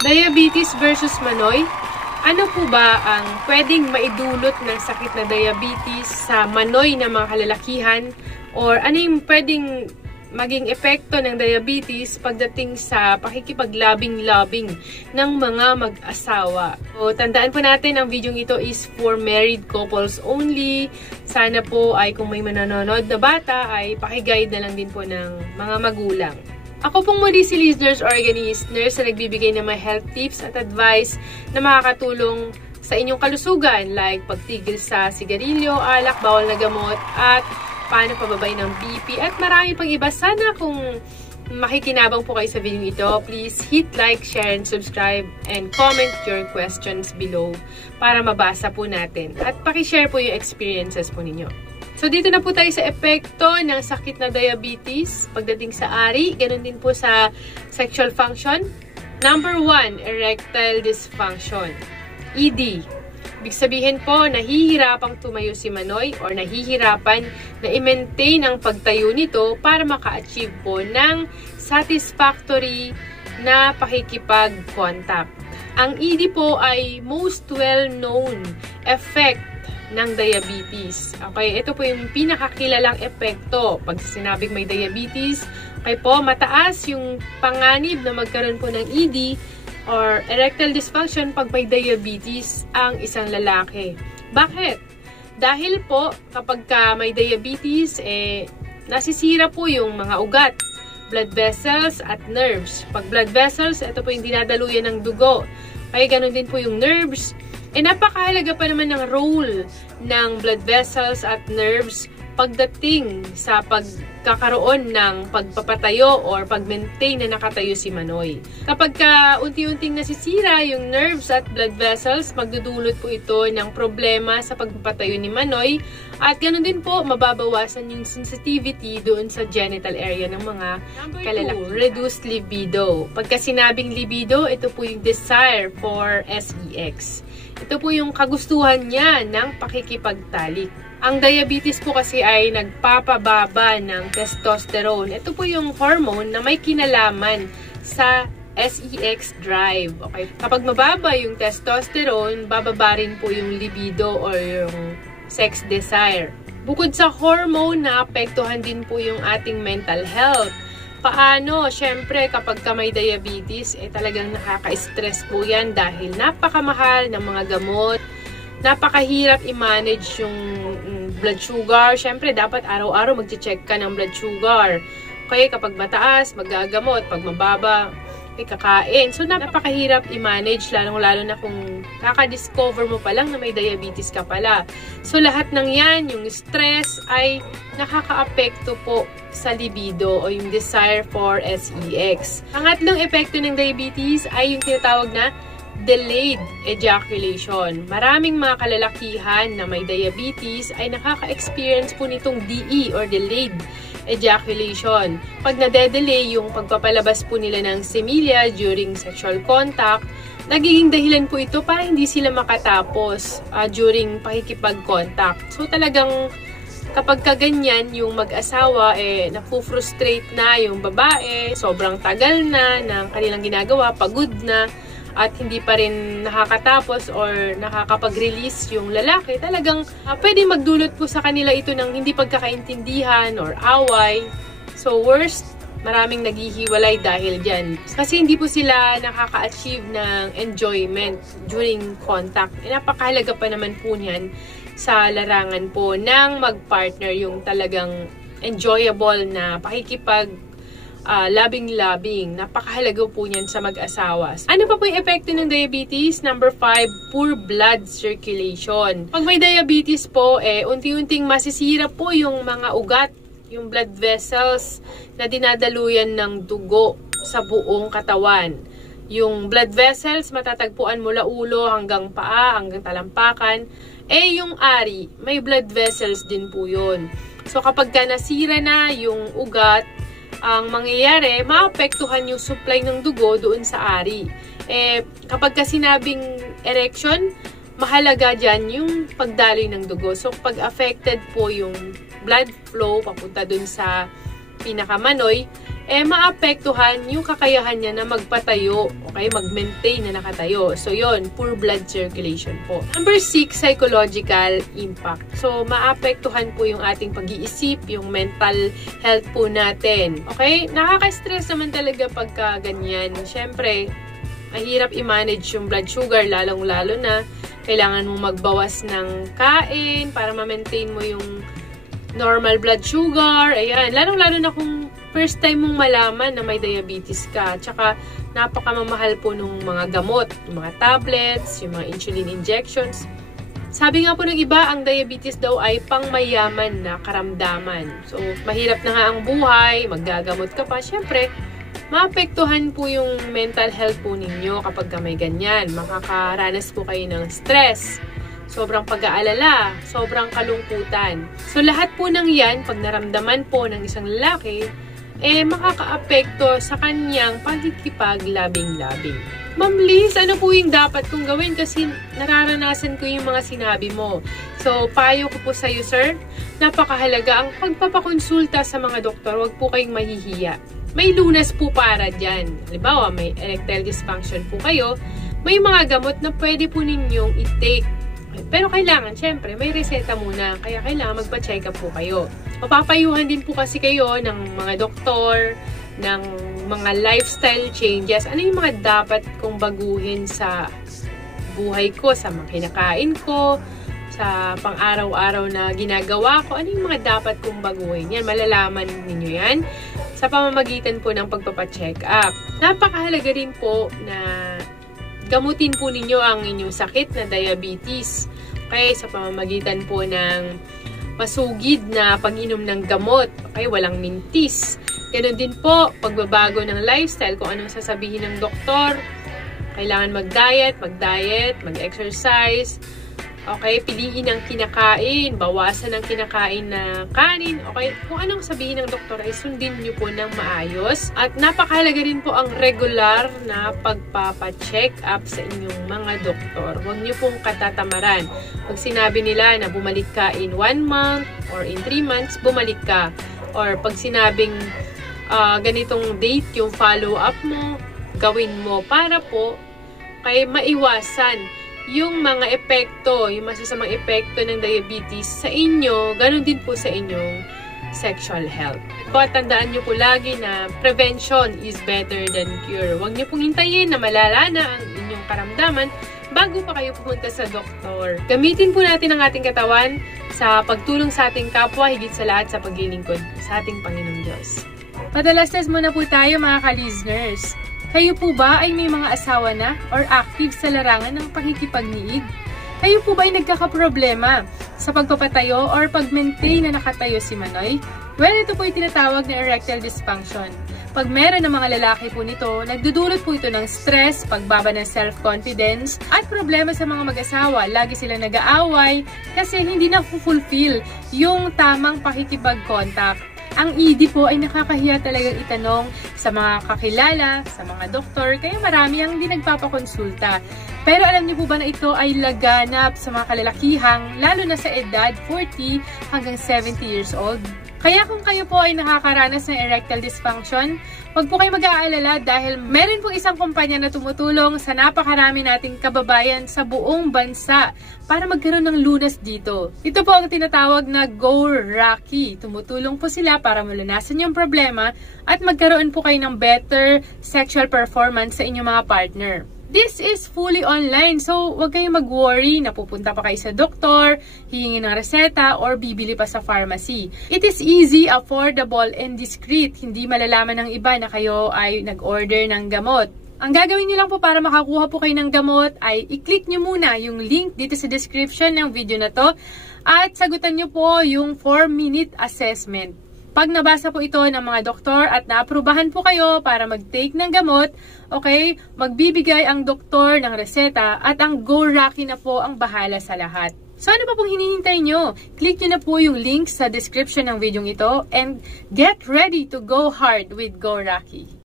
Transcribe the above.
Diabetes versus manoy. Ano po ba ang pwedeng maidulot ng sakit na diabetes sa manoy na mga kalalakihan? Or ano yung pwedeng maging epekto ng diabetes pagdating sa pakikipaglabing-labing ng mga mag-asawa? So, tandaan po natin, ang video ito is for married couples only. Sana po ay kung may manonood na bata ay pakiguide na lang din po ng mga magulang. Ako pong muli si Listeners Organist, nurse na nagbibigay ng mga health tips at advice na makakatulong sa inyong kalusugan, like pagtigil sa sigarilyo, alak, bawal na gamot, at paano pababay ng BP, at marami pang iba. Sana kung makikinabang po kayo sa video ito, please hit like, share, and subscribe, and comment your questions below para mabasa po natin. At pakishare po yung experiences po ninyo. So, dito na po tayo sa epekto ng sakit na diabetes pagdating sa ari. Ganun din po sa sexual function. Number 1, erectile dysfunction. ED. Ibig sabihin po, nahihirapang tumayo si manoy or nahihirapan na i-maintain ang pagtayo nito para maka-achieve po ng satisfactory na pakikipag-contact. Ang ED po ay most well-known effect ng diabetes. Okay, ito po yung pinakakilalang epekto pag sinabing may diabetes. Okay po, mataas yung panganib na magkaroon po ng ED or erectile dysfunction pag may diabetes ang isang lalaki. Bakit? Dahil po, kapag may diabetes, nasisira po yung mga ugat, blood vessels at nerves. Pag blood vessels, ito po yung dinadaluyan ng dugo. Kaya ganun din po yung nerves. Napakahalaga pa naman ng role ng blood vessels at nerves pagdating sa pagkakaroon ng pagpapatayo or pag-maintain na nakatayo si manoy. Kapag unti-unting nasisira yung nerves at blood vessels, magdudulot po ito ng problema sa pagpapatayo ni manoy, at ganoon din po mababawasan yung sensitivity doon sa genital area ng mga kalalaki. Reduced libido. Pagka sinabing libido, ito po yung desire for sex. Ito po yung kagustuhan niya ng pakikipagtalik. Ang diabetes po kasi ay nagpapababa ng testosterone. Ito po yung hormone na may kinalaman sa sex drive. Okay? Kapag mababa yung testosterone, bababa rin po yung libido or yung sex desire. Bukod sa hormone, naapektuhan din po yung ating mental health. Paano? Siyempre, kapag may diabetes, talagang nakaka-stress po yan dahil napakamahal ng mga gamot. Napakahirap i-manage yung blood sugar. Siyempre, dapat araw-araw mag-check ka ng blood sugar. Kaya kapag mataas, magagamot. Pag mababa, kakain. So, napakahirap i-manage, lalong-lalo na kung kaka-discover mo pa lang na may diabetes ka pala. So, lahat ng yan, yung stress, ay nakaka-apekto po sa libido o yung desire for sex. Pangatlong epekto ng diabetes ay yung tinatawag na delayed ejaculation. Maraming mga kalalakihan na may diabetes ay nakaka-experience po nitong DE or delayed ejaculation. Pag nade-delay yung pagpapalabas po nila ng semilya during sexual contact, nagiging dahilan po ito para hindi sila makatapos during pakikipag-contact. So talagang kapag kaganyan yung mag-asawa, napu-frustrate na yung babae, sobrang tagal na ng kanilang ginagawa, pagod na, at hindi pa rin nakakatapos or nakakapag-release yung lalaki, talagang pwede magdulot po sa kanila ito ng hindi pagkakaintindihan or away. So worst, maraming naghihiwalay dahil dyan. Kasi hindi po sila nakaka-achieve ng enjoyment during contact. Napakahalaga pa naman po niyan sa larangan po ng mag-partner, yung talagang enjoyable na pakikipag labing-labing. Napakahalaga po niyan sa mag-asawa. Ano pa po yung epekto ng diabetes? Number 5, poor blood circulation. Pag may diabetes po, unti-unting masisira po yung mga ugat, yung blood vessels na dinadaluyan ng dugo sa buong katawan. Yung blood vessels, matatagpuan mula ulo hanggang paa, hanggang talampakan. Yung ari, may blood vessels din po yun. So kapag nasira na yung ugat, ang mangyayari, maapektuhan yung supply ng dugo doon sa ari. Kapag sinabing erection, mahalaga dyan yung pagdaloy ng dugo. So, pag affected po yung blood flow papunta doon sa pinakamanoy, maapektuhan yung kakayahan niya na magpatayo, okay, mag-maintain na nakatayo. So, yon, poor blood circulation po. Number 6, psychological impact. So, maapektuhan po yung ating pag-iisip, yung mental health po natin. Okay? Nakaka-stress naman talaga pagka ganyan. Siyempre, mahirap i-manage yung blood sugar, lalong-lalo na kailangan mo magbawas ng kain para ma-maintain mo yung normal blood sugar. Ayan, lalong-lalo na kung first time mong malaman na may diabetes ka. Tsaka, napakamamahal po nung mga gamot, yung mga tablets, yung mga insulin injections. Sabi nga po ng iba, ang diabetes daw ay pangmayaman na karamdaman. So, mahirap na nga ang buhay, maggagamot ka pa. Siyempre, maapektuhan po yung mental health po ninyo kapag may ganyan. Makakaranas po kayo ng stress, sobrang pag-aalala, sobrang kalungkutan. So, lahat po ng yan, pag naramdaman po ng isang lalaki, makakaapekto sa kanyang pagkikipaglabing-labing. Ma'am Liz, ano po yung dapat kong gawin? Kasi nararanasan ko yung mga sinabi mo. So, payo ko po sa iyo, sir, napakahalaga ang pagpapakonsulta sa mga doktor. Huwag po kayong mahihiya. May lunas po para dyan. Halimbawa, may erectile dysfunction po kayo, may mga gamot na pwede po ninyong i-take. Pero kailangan, syempre, may reseta muna. Kaya kailangan magpa-check up po kayo. Mapapayuhan din po kasi kayo ng mga doktor, ng mga lifestyle changes. Ano yung mga dapat kong baguhin sa buhay ko, sa mga kinakain ko, sa pang-araw-araw na ginagawa ko? Ano yung mga dapat kong baguhin? Yan, malalaman ninyo yan sa pamamagitan po ng pagpapacheck up. Napakahalaga rin po na gamutin po ninyo ang inyong sakit na diabetes. Okay, sa pamamagitan po ng masugid na pag-inom ng gamot. Okay, walang mintis. Ganon din po, pagbabago ng lifestyle, kung anong sasabihin ng doktor. Kailangan mag-diet, mag-exercise. Okay, piliin ang kinakain, bawasan ang kinakain na kanin. Okay, kung anong sabihin ng doktor ay sundin nyo po ng maayos. At napakahalaga rin po ang regular na pagpapacheck up sa inyong mga doktor. Huwag nyo pong katatamaran. Pag sinabi nila na bumalik ka in 1 month or in 3 months, bumalik ka. Or pag sinabing ganitong date yung follow-up mo, gawin mo para po kay maiwasan yung mga epekto, yung masasamang epekto ng diabetes sa inyo, ganun din po sa inyong sexual health. At tandaan nyo po lagi na prevention is better than cure. Huwag nyo pong hintayin na malala na ang inyong karamdaman bago pa kayo pumunta sa doktor. Gamitin po natin ang ating katawan sa pagtulong sa ating kapwa, higit sa lahat sa paglilingkod sa ating Panginoong Diyos. Padalastas muna po tayo mga ka-listeners. Kayo po ba ay may mga asawa na or active sa larangan ng pakikipagniig? Kayo po ba ay nagkakaproblema sa pagpapatayo or pag-maintain na nakatayo si Manoy? Well, ito po ay tinatawag na erectile dysfunction. Pag meron ng mga lalaki po nito, nagdudulot po ito ng stress, pagbaba ng self-confidence, at problema sa mga mag-asawa. Lagi silang nag-aaway kasi hindi na-fulfill yung tamang pakikipag-contact. Ang ED po ay nakakahiya talagang itanong sa mga kakilala, sa mga doktor, kaya marami ang hindi nagpapakonsulta. Pero alam niyo po ba na ito ay laganap sa mga kalalakihang, lalo na sa edad 40 hanggang 70 years old? Kaya kung kayo po ay nakakaranas ng erectile dysfunction, huwag po kayo mag-aalala dahil meron pong isang kumpanya na tumutulong sa napakarami nating kababayan sa buong bansa para magkaroon ng lunas dito. Ito po ang tinatawag na Go Rocky. Tumutulong po sila para malanasan yung problema at magkaroon po kayo ng better sexual performance sa inyong mga partner. This is fully online, so huwag kayong mag-worry na pupunta pa kayo sa doktor, hihingi ng reseta, or bibili pa sa pharmacy. It is easy, affordable, and discreet. Hindi malalaman ng iba na kayo ay nag-order ng gamot. Ang gagawin nyo lang po para makakuha po kayo ng gamot ay i-click nyo muna yung link dito sa description ng video na to at sagutan nyo po yung 4-minute assessment. Pag nabasa po ito ng mga doktor at naaprubahan po kayo para mag-take ng gamot, okay, magbibigay ang doktor ng reseta at ang Go Rocky na po ang bahala sa lahat. So ano pa pong hinihintay nyo? Click nyo na po yung link sa description ng video ito and get ready to go hard with Go Rocky.